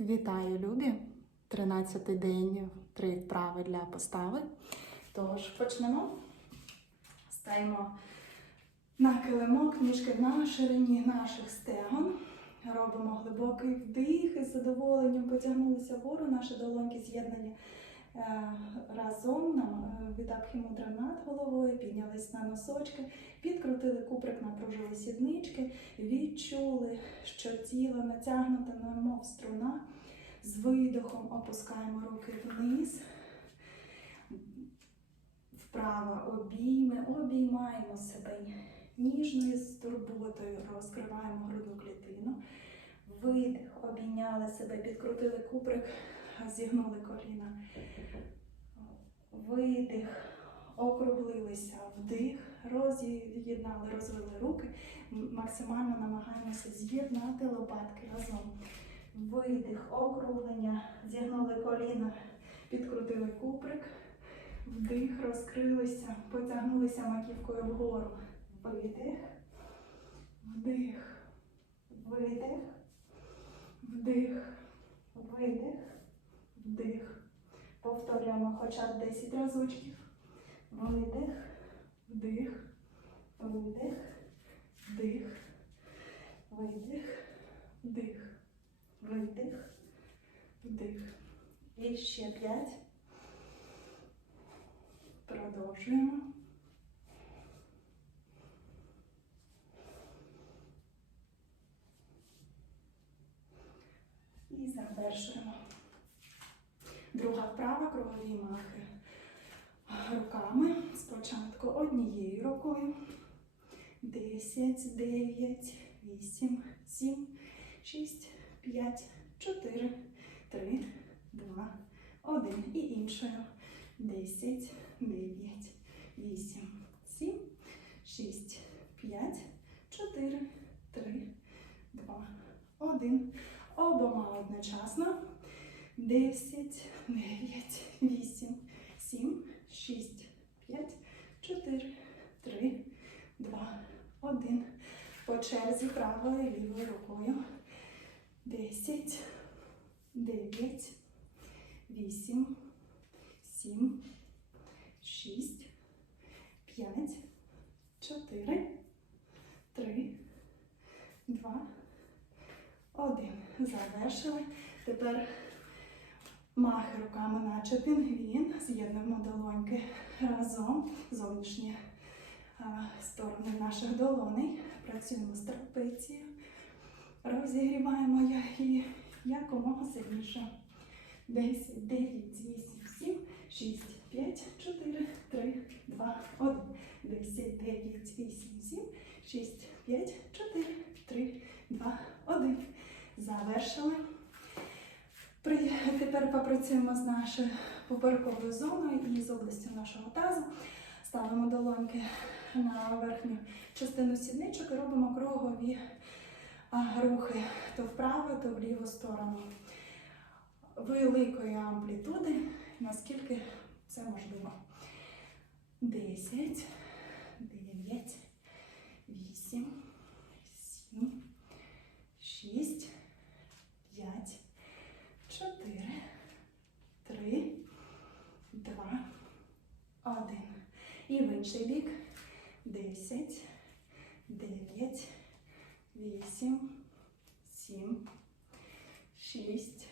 Вітаю, люди! 13-й день, три вправи для постави. Тож почнемо. Стаємо на килимок, ніжки на ширині наших стегон. Робимо глибокий вдих із задоволенням потягнулися вгору. Наші долоньки з'єднані разом нам е, від апхімудра над головою, піднялись на носочки, підкрутили куприк, напружили сіднички, відчули, що тіло натягнуте, немов струна. З видохом опускаємо руки вниз. Вправо обійми, обіймаємо себе ніжною з турботою, розкриваємо грудну клітину. Видих, обійняли себе, підкрутили куприк, зігнули коліна. Видих, округлилися, вдих, роз'єднали, розвели руки. Максимально намагаємося з'єднати лопатки разом. Видих, округлення, зігнули коліна, підкрутили куприк, вдих, розкрилися, потягнулися маківкою вгору. Видих, вдих, видих, вдих, видих, вдих. Повторюємо хоча б 10 разочків. Видих, вдих, видих, вдих, видих, вдих. Видих, вдих. І ще п'ять. Продовжуємо. І завершуємо. Друга вправа, кругові махи руками. Спочатку однією рукою. 10, 9, 8, 7, 6, 5, 4, 3, 2, 1. І іншою. 10, 9, 8, 7, 6, 5, 4, 3, 2, 1. Обома одночасно. 10, 9, 8, 7, 6, 5, 4, 3, 2, 1. По черзі правою і лівою рукою. 10, 9, 8, 7, 6, 5, 4, 3, 2, 1. Завершили. Тепер махи руками наче пінгвін. З'єднуємо долоньки разом. Зовнішні сторони наших долоней. Працюємо з трапецією. Розігріваємо її якомога сильніше. 10, 9, 8, 7, 6, 5, 4, 3, 2, 1. 10, 9, 8, 7, 6, 5, 4, 3, 2, 1. Завершили. Тепер попрацюємо з нашою поперековою зоною і з областю нашого тазу. Ставимо долоньки на верхню частину сідничок і робимо кругові рухи то вправо, то в ліву сторону. Великої амплітуди, наскільки це можливо. 10, 9, 8, 7, 6, 5, 4, 3, 2, 1. І в інший бік. 10, 9, 8, 7, 6,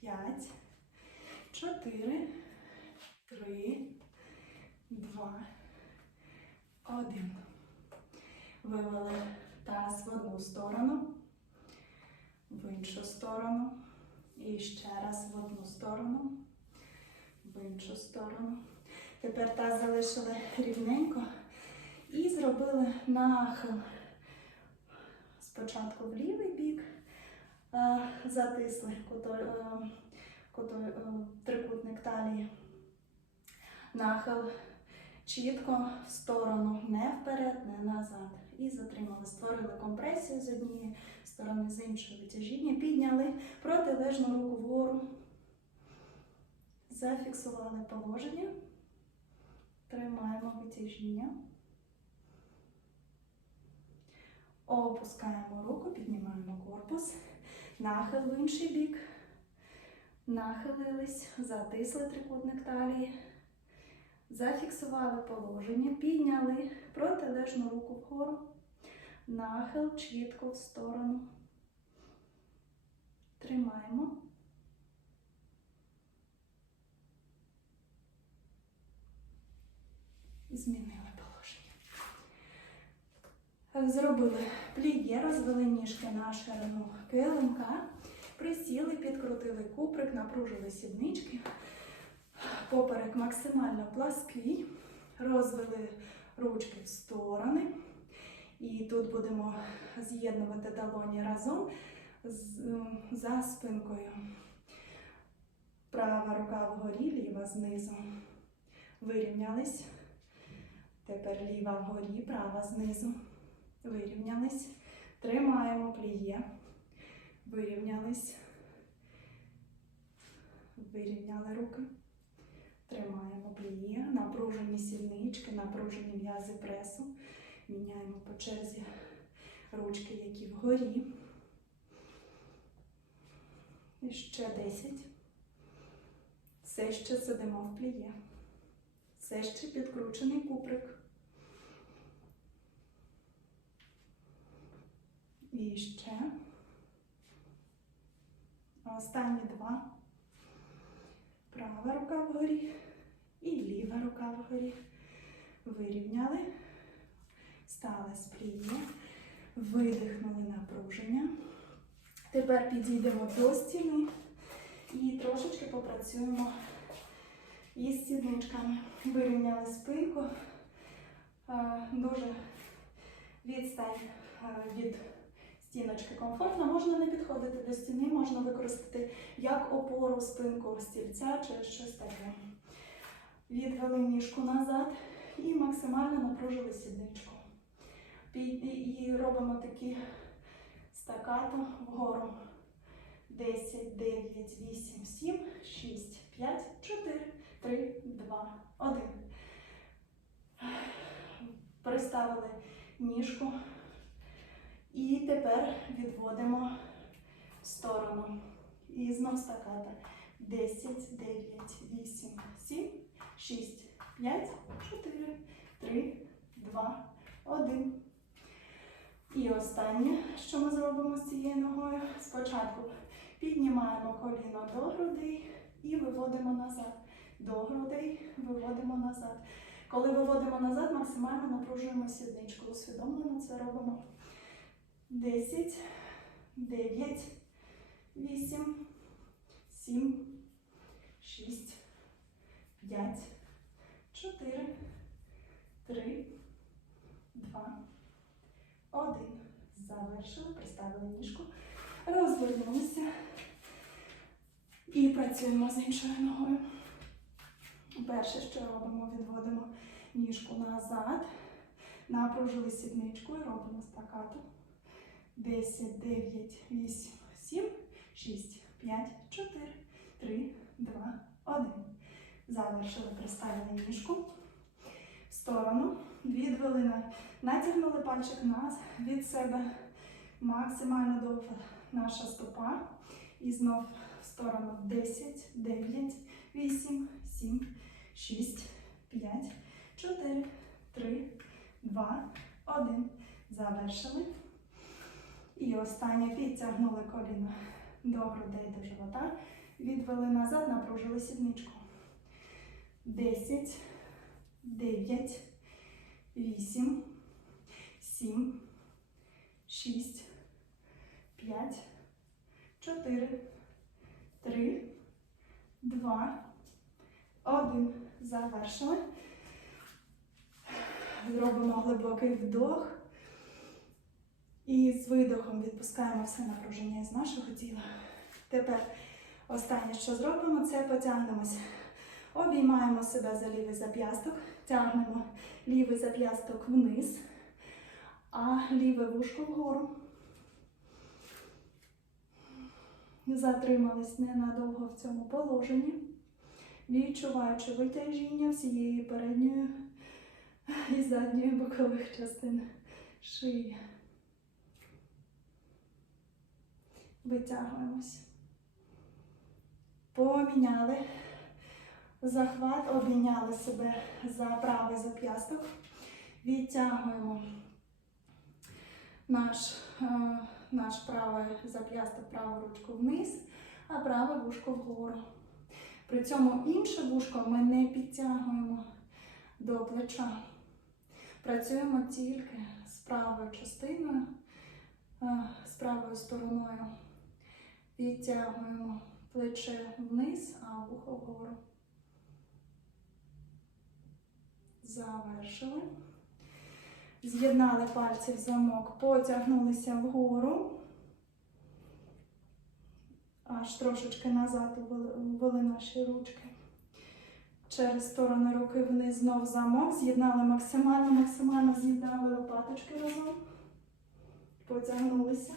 5, 4, 3, 2, 1. Вивели таз в одну сторону, в іншу сторону. І ще раз в одну сторону, в іншу сторону. Тепер таз залишили рівненько і зробили нахил. Спочатку в лівий бік, затисли трикутник талії. Нахил чітко в сторону, не вперед, не назад. І затримали. Створили компресію з однієї сторони, з іншої витяжіння. Підняли протилежну руку вгору. Зафіксували положення. Тримаємо витяжіння. Опускаємо руку, піднімаємо корпус. Нахил в інший бік. Нахилились, затисли трикутник талії. Зафіксували положення, підняли протилежну руку вгору. Нахил чітко в сторону. Тримаємо. Змінили положення. Зробили пліє, розвели ніжки на ширину килимка, присіли, підкрутили куприк, напружили сіднички. Поперек максимально плаский. Розвели ручки в сторони. І тут будемо з'єднувати долоні разом за спинкою. Права рука вгорі, ліва знизу. Вирівнялись. Тепер ліва вгорі, права знизу. Вирівнялись. Тримаємо пліє. Вирівнялись. Вирівняли руки. Тримаємо пліє. Напружені сільнички, напружені м'язи пресу. Міняємо по черзі ручки, які вгорі. І ще 10. Все ще сидимо в пліє. Все ще підкручений куприк. І ще. Останні два. Права рука вгорі і ліва рука вгорі. Вирівняли. Стали пліє. Видихнули напруження. Тепер підійдемо до стіни і трошечки попрацюємо із сідничками. Вирівняли спинку. Е, Дуже відстань е, від стіночки комфортно. Можна не підходити до стіни, можна використати як опору спинку стільця чи щось таке. Відвели ніжку назад і максимально напружили сідничку. І і робимо такі стакато вгору. 10, 9, 8, 7, 6, 5, 4, 3, 2, 1. Приставили ніжку. І тепер відводимо в сторону. І знов стаката. 10, 9, 8, 7, 6, 5, 4, 3, 2, 1. І останнє, що ми зробимо з цією ногою, спочатку піднімаємо коліно до грудей і виводимо назад. До грудей виводимо назад. Коли виводимо назад, максимально напружуємо сідничку. Усвідомлено це робимо. 10, 9, 8, 7, 6, 5, 4, 3, 2, 1. Завершили, приставили ніжку, розвернулися і працюємо з іншою ногою. Перше, що робимо, відводимо ніжку назад, напружили сідничку і робимо стакату. 10, 9, 8, 7, 6, 5, 4, 3, 2, 1. Завершили, приставили ніжку в сторону, відвели на Натягнули пальчик нас від себе максимально довго наша стопа. І знов сторону 10, 9, 8, 7, 6, 5, 4, 3, 2, 1. Завершили. І останнє підтягнули коліно до грудей до живота. Відвели назад, напружили сідничку. 10, 9, 8, 7, 6, 5, 4, 3, 2, 1. Завершили. Зробимо глибокий вдох. І з видохом відпускаємо все напруження з нашого тіла. Тепер останнє, що зробимо, це потягнемось. Обіймаємо себе за лівий зап'ясток, тягнемо лівий зап'ясток вниз, а ліве вушко вгору. Затримались ненадовго в цьому положенні, відчуваючи витяжіння всієї передньої і задньої бокових частин шиї. Витягуємось. Поміняли. Захват, обійняли себе за правий зап'ясток. Відтягуємо наш, е, наш правий зап'ясток, праву ручку вниз, а праве вушко вгору. При цьому інше вушко ми не підтягуємо до плеча. Працюємо тільки з правою частиною, е, з правою стороною. Підтягуємо плече вниз, а вухо вгору. Завершили. З'єднали пальці в замок, потягнулися вгору. Аж трошечки назад увели наші ручки. Через сторони руки вниз знов замок. З'єднали максимально, максимально з'єднали лопаточки разом. Потягнулися.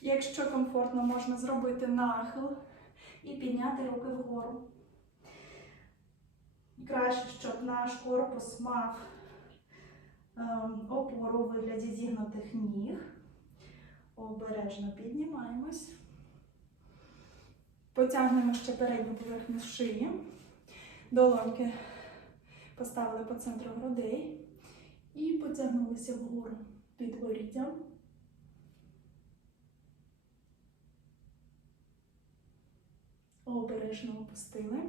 Якщо комфортно, можна зробити нахил і підняти руки вгору. Краще, щоб наш корпус мав опору у вигляді зігнутих ніг. Обережно піднімаємось. Потягнемо ще передню поверхню шиї. Долоньки поставили по центру грудей і потягнулися вгору під воріттям. Обережно опустили.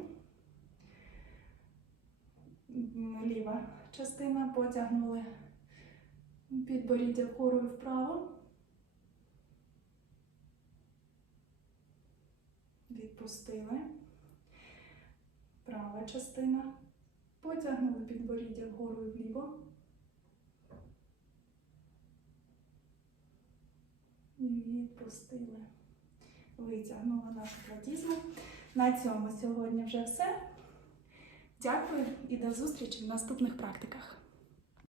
Ліва частина потягнули підборіддя вгору і вправо. Відпустили. Права частина. Потягнули підборіддя вгору і вліво. І відпустили. Витягнули нашу платізму. На цьому сьогодні вже все. Дякую і до зустрічі в наступних практиках.